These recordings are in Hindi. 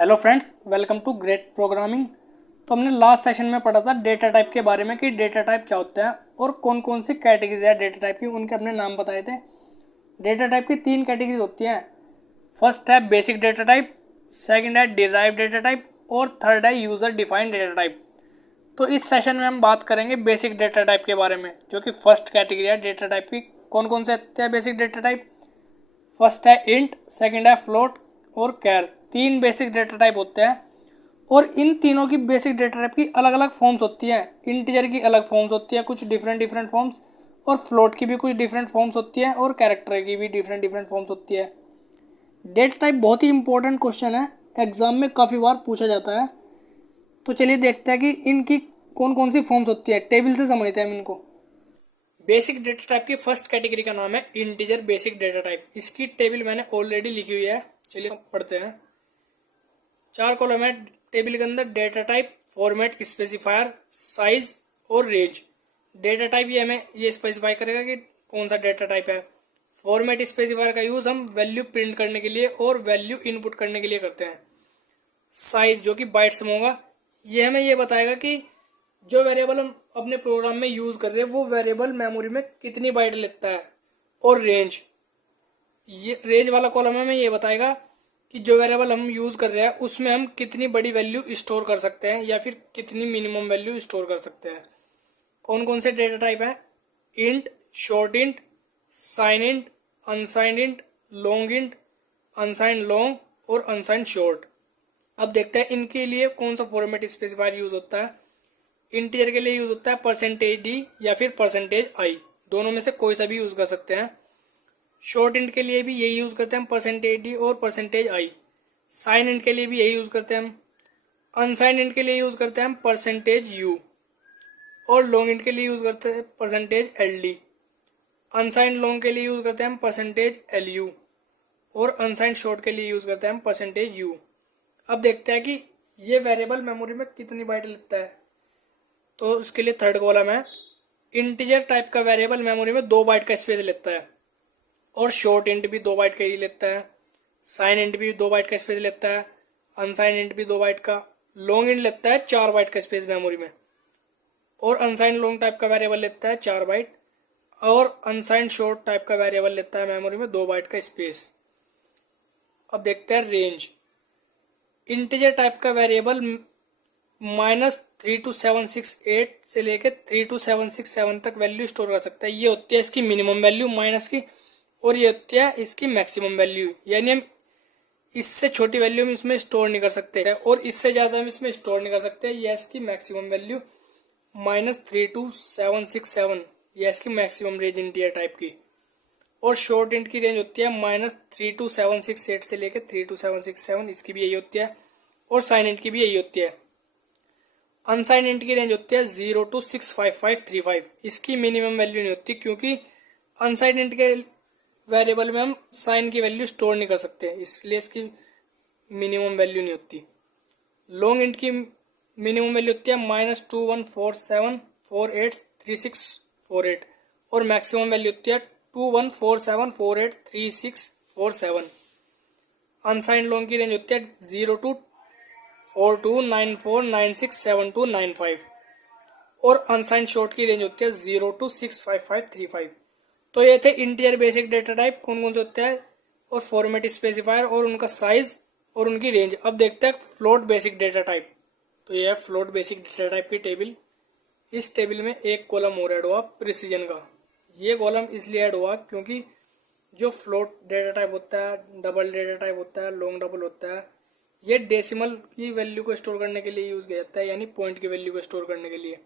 Hello friends, welcome to great programming. तो हमने लास्ट सेशन में पढ़ा था डेटा टाइप के बारे में कि डेटा टाइप क्या होता है और कौन कौन सी कैटेगरीज है डेटा टाइप की, उनके अपने नाम बताए थे। डेटा टाइप की 3 कैटेगरीज होती हैं। फर्स्ट है बेसिक डेटा टाइप, सेकंड है डिराइव डेटा टाइप और थर्ड है यूजर डिफाइंड डेटा टाइप। तो इस सेशन में हम बात करेंगे बेसिक डेटा टाइप के बारे में, जो कि फर्स्ट कैटेगरी है डेटा टाइप की। कौन कौन से होते हैं बेसिक डेटा टाइप? फर्स्ट है इंट, सेकंड है फ्लोट और कैर। 3 बेसिक डेटा टाइप होते हैं और इन तीनों की बेसिक डेटा टाइप की अलग अलग फॉर्म्स होती हैं। इंटीजर की अलग फॉर्म्स होती है, कुछ डिफरेंट फॉर्म्स, और फ्लोट की भी कुछ डिफरेंट फॉर्म्स होती है और कैरेक्टर की भी डिफरेंट फॉर्म्स होती है। डेटा टाइप बहुत ही इंपॉर्टेंट क्वेश्चन है, एग्जाम में काफ़ी बार पूछा जाता है। तो चलिए देखते हैं कि इनकी कौन कौन सी फॉर्म्स होती है। टेबल से समझते हैं हम इनको। बेसिक डेटा टाइप की फर्स्ट कैटेगरी का नाम है इंटीजर बेसिक डेटा टाइप। इसकी टेबल मैंने ऑलरेडी लिखी हुई है, चलिए पढ़ते हैं। 4 कॉलम है टेबल के अंदर। Data type, format, specifier, size और रेंज। डेटा टाइप ये हमें ये स्पेसिफाई करेगा कि कौन सा डेटा टाइप है। फॉर्मेट स्पेसिफायर का यूज हम वैल्यू प्रिंट करने के लिए और वैल्यू इनपुट करने के लिए करते हैं। साइज जो कि बाइट्स में होगा, ये हमें ये बताएगा कि जो वेरिएबल हम अपने प्रोग्राम में यूज कर रहे हैं वो वेरिएबल मेमोरी में कितनी बाइट लेता है। और रेंज, ये रेंज वाला कॉलम हमें ये बताएगा कि जो वेरिएबल हम यूज कर रहे हैं उसमें हम कितनी बड़ी वैल्यू स्टोर कर सकते हैं या फिर कितनी मिनिमम वैल्यू स्टोर कर सकते हैं। कौन कौन से डेटा टाइप हैं? Int, short int, sign int, unsigned int, long int, unsigned long और अनसाइंड शॉर्ट। अब देखते हैं इनके लिए कौन सा फॉर्मेट स्पेसिफायर यूज होता है। इंटीजर के लिए यूज होता है परसेंटेज डी या फिर परसेंटेज आई, दोनों में से कोई सा भी यूज कर सकते हैं। शॉर्ट इंट के लिए भी यही यूज करते हैं, परसेंटेज डी और परसेंटेज आई। साइन इंट के लिए भी यही यूज करते हैं हम। अनसाइन इंट के लिए यूज करते हैं हम परसेंटेज यू। और लॉन्ग इंट के लिए यूज करते हैं परसेंटेज एल डी। अनसाइन लॉन्ग के लिए यूज करते हैं हम परसेंटेज एल यू। और अनसाइन शॉर्ट के लिए यूज करते हैं हम परसेंटेज यू। अब देखते हैं कि ये वेरिएबल मेमोरी में कितनी बाइट लेता है। तो इसके लिए थर्ड कॉलम है। इंटीजर टाइप का वेरिएबल मेमोरी में 2 बाइट का स्पेस लेता है और शॉर्ट इंट भी 2 बाइट का ही लेता है। साइन इंट भी 2 बाइट का स्पेस लेता है। अनसाइन इंट भी 2 बाइट का। लॉन्ग इंट लेता है 4 बाइट का स्पेस मेमोरी में। और अनसाइन लॉन्ग टाइप का वेरिएबल लेता है 4 बाइट। और अनसाइन शॉर्ट टाइप का वेरिएबल लेता है मेमोरी में 2 बाइट का स्पेस। अब देखते हैं रेंज। इंटीजर टाइप का वेरिएबल -32768 से लेकर 32767 तक वैल्यू स्टोर कर सकता है। ये होती है इसकी मिनिमम वैल्यू माइनस की, और ये होती है इसकी मैक्सिमम वैल्यू। यानी हम इससे छोटी वैल्यू हम इसमें स्टोर नहीं कर सकते और इससे ज़्यादा हम इसमें स्टोर नहीं कर सकते। यह इसकी मैक्सिमम वैल्यू -32767, यह इसकी मैक्सिमम रेंज इंटीजर टाइप की। और शॉर्ट इंट की रेंज होती है -32768 से लेकर 32767, इसकी भी यही होती है। और साइन इंट की भी यही होती है। अनसाइन इंट की रेंज होती है 0 to 65535। इसकी मिनिमम वैल्यू नहीं होती क्योंकि अनसाइन इंट के वेरिएबल में हम साइन की वैल्यू स्टोर नहीं कर सकते, इसलिए इसकी मिनिमम वैल्यू नहीं होती। लॉन्ग इंट की मिनिमम वैल्यू होती है -2147483648 और मैक्सिमम वैल्यू होती है 2147483647। अनसाइन लॉन्ग की रेंज होती है 0 to 4294967295 और अनसाइन शॉर्ट की रेंज होती है 0 to 65535। तो ये थे इंटीजर बेसिक डेटा टाइप कौन कौन से होते हैं, और फॉर्मेट स्पेसिफायर और उनका साइज और उनकी रेंज। अब देखते हैं फ्लोट बेसिक डेटा टाइप। तो यह है फ्लोट बेसिक डेटा टाइप की टेबल। इस टेबल में एक कॉलम और ऐड हुआ प्रिसीजन का। ये कॉलम इसलिए ऐड हुआ क्योंकि जो फ्लोट डेटा टाइप होता है, डबल डेटा टाइप होता है, लॉन्ग डबल होता है, ये डेसिमल की वैल्यू को स्टोर करने के लिए यूज किया जाता है, यानी पॉइंट की वैल्यू को स्टोर करने के लिए।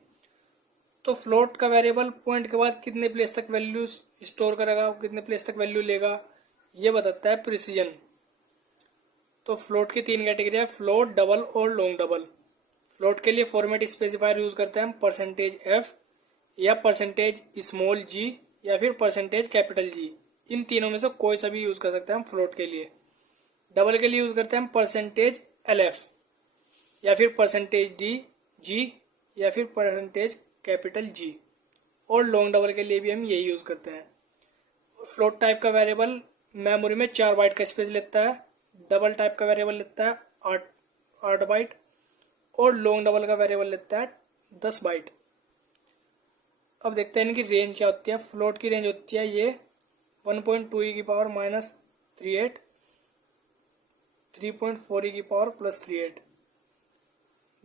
तो फ्लोट का वेरिएबल पॉइंट के बाद कितने प्लेस तक वैल्यू स्टोर करेगा, कितने प्लेस तक वैल्यू लेगा, ये बताता है प्रिसीजन। तो फ्लोट की 3 कैटेगरी है, फ्लोट, डबल और लॉन्ग डबल। फ्लोट के लिए फॉर्मेट स्पेसिफायर यूज करते हैं हम परसेंटेज एफ या परसेंटेज स्मॉल जी या फिर परसेंटेज कैपिटल जी। इन तीनों में से कोई सा भी यूज कर सकते हैं हम फ्लोट के लिए। डबल के लिए यूज करते हैं हम परसेंटेज एल एफ या फिर परसेंटेज डी जी या फिर परसेंटेज कैपिटल जी। और लॉन्ग डबल के लिए भी हम यही यूज करते हैं। फ्लोट टाइप का वेरिएबल मेमोरी में 4 बाइट का स्पेस लेता है। डबल टाइप का वेरिएबल लेता है 8 बाइट और लॉन्ग डबल का वेरिएबल लेता है 10 बाइट। अब देखते हैं इनकी रेंज क्या होती है। फ्लोट की रेंज होती है ये 1.2 ई की पावर माइनस 38, 3.4 ई की पावर प्लस 38।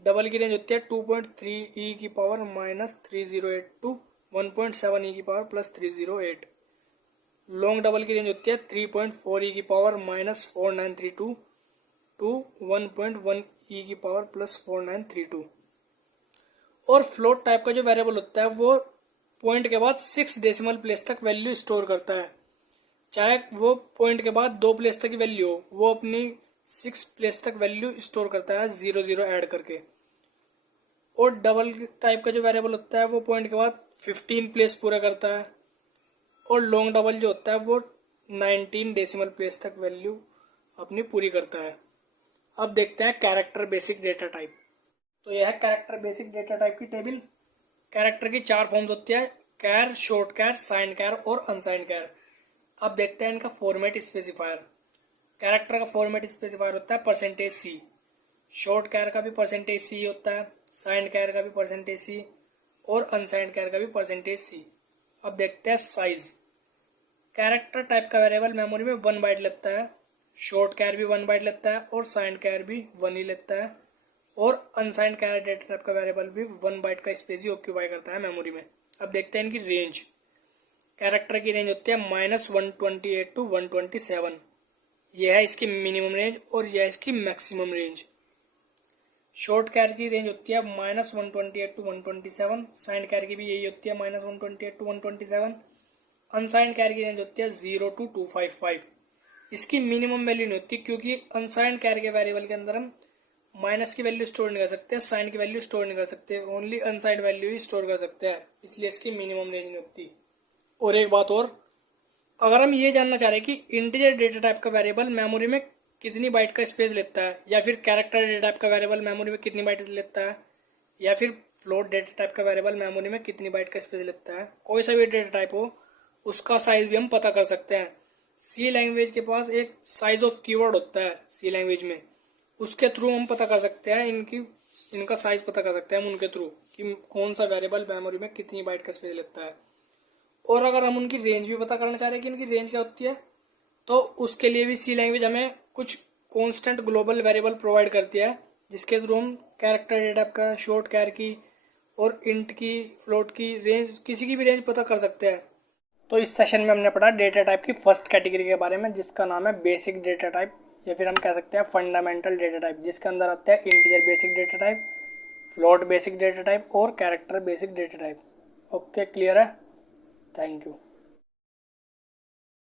डबल की रेंज होती है 2.3 ई की पावर माइनस 308 टू 1.7 ई की पावर प्लस 308। लॉन्ग डबल की रेंज होती है 3.4 ई की पावर माइनस 4932 टू 1.1 ई की पावर प्लस 4932। और फ्लोट टाइप का जो वेरिएबल होता है वो पॉइंट के बाद 6 डेसिमल प्लेस तक वैल्यू स्टोर करता है। चाहे वो पॉइंट के बाद 2 प्लेस तक की वैल्यू हो, वो अपनी 6 प्लेस तक वैल्यू स्टोर करता है 0 ऐड करके। और डबल टाइप का जो वेरिएबल होता है वो पॉइंट के बाद 15 प्लेस पूरा करता है। और लॉन्ग डबल जो होता है वो 19 डेसिमल प्लेस तक वैल्यू अपनी पूरी करता है। अब देखते हैं कैरेक्टर बेसिक डेटा टाइप। तो यह है कैरेक्टर बेसिक डेटा टाइप की टेबल। कैरेक्टर की 4 फॉर्म्स होती है, कैर, शॉर्ट कैर, साइंड कैर और अनसाइंड कैर। अब देखते हैं इनका फॉर्मेट स्पेसिफायर। कैरेक्टर का फॉर्मेट स्पेसिफायर होता है %C। शॉर्ट कैर का भी %C होता है, साइंड कैर का भी %C और अनसाइंड कैर का भी %C। अब देखते हैं साइज। कैरेक्टर टाइप का वेरिएबल मेमोरी में 1 बाइट लेता है, शॉर्ट कैर भी 1 बाइट लेता है और साइंड कैर भी 1 ही लेता है। और अनसाइंड कैर डेटा टाइप का वेरिएबल भी 1 बाइट का स्पेस ही ऑक्यूपाई करता है मेमोरी में। अब देखते हैं इनकी रेंज। कैरेक्टर की रेंज होती है -128 टू 127। यह है इसकी मिनिमम रेंज और यह है इसकी मैक्सिमम रेंज। शॉर्ट कैर की रेंज होती है -128 टू 127। साइंड कैर की भी यही होती है -128 टू 127। अनसाइंड कैर की रेंज होती है 0 टू 255। इसकी मिनिमम वैल्यू नहीं होती क्योंकि अनसाइंड कैर के वेरिएबल के अंदर हम माइनस की वैल्यू स्टोर नहीं कर सकते, साइन की वैल्यू स्टोर नहीं कर सकते, ओनली अनसाइंड वैल्यू ही स्टोर कर सकते हैं, इसलिए इसकी मिनिमम रेंज नहीं होती। और एक बात और, अगर हम ये जानना चाह रहे हैं कि इंटीजर डेटा टाइप का वेरिएबल मेमोरी में कितनी बाइट का स्पेस लेता है, या फिर कैरेक्टर डेटा टाइप का वेरिएबल मेमोरी में कितनी बाइट लेता है, या फिर फ्लोट डेटा टाइप का वेरिएबल मेमोरी में कितनी बाइट का स्पेस लेता है, कोई सा भी डेटा टाइप हो उसका साइज भी हम पता कर सकते हैं। सी लैंग्वेज के पास एक साइज ऑफ कीवर्ड होता है सी लैंग्वेज में, उसके थ्रू हम पता कर सकते हैं इनका साइज पता कर सकते हैं हम उनके थ्रू कि कौन सा वेरिएबल मेमोरी में कितनी बाइट का स्पेस लेता है। और अगर हम उनकी रेंज भी पता करना चाह रहे हैं कि इनकी रेंज क्या होती है, तो उसके लिए भी सी लैंग्वेज हमें कुछ कांस्टेंट ग्लोबल वेरिएबल प्रोवाइड करती है, जिसके थ्रू हम कैरेक्टर डेटा का, शॉर्ट कैर की और इंट की, फ्लोट की रेंज, किसी की भी रेंज पता कर सकते हैं। तो इस सेशन में हमने पढ़ा डेटा टाइप की फर्स्ट कैटेगरी के बारे में, जिसका नाम है बेसिक डेटा टाइप, या फिर हम कह सकते हैं फंडामेंटल डेटा टाइप, जिसके अंदर आते हैं integer basic data type, float basic data type और character basic data type. Okay, clear है? Thank you.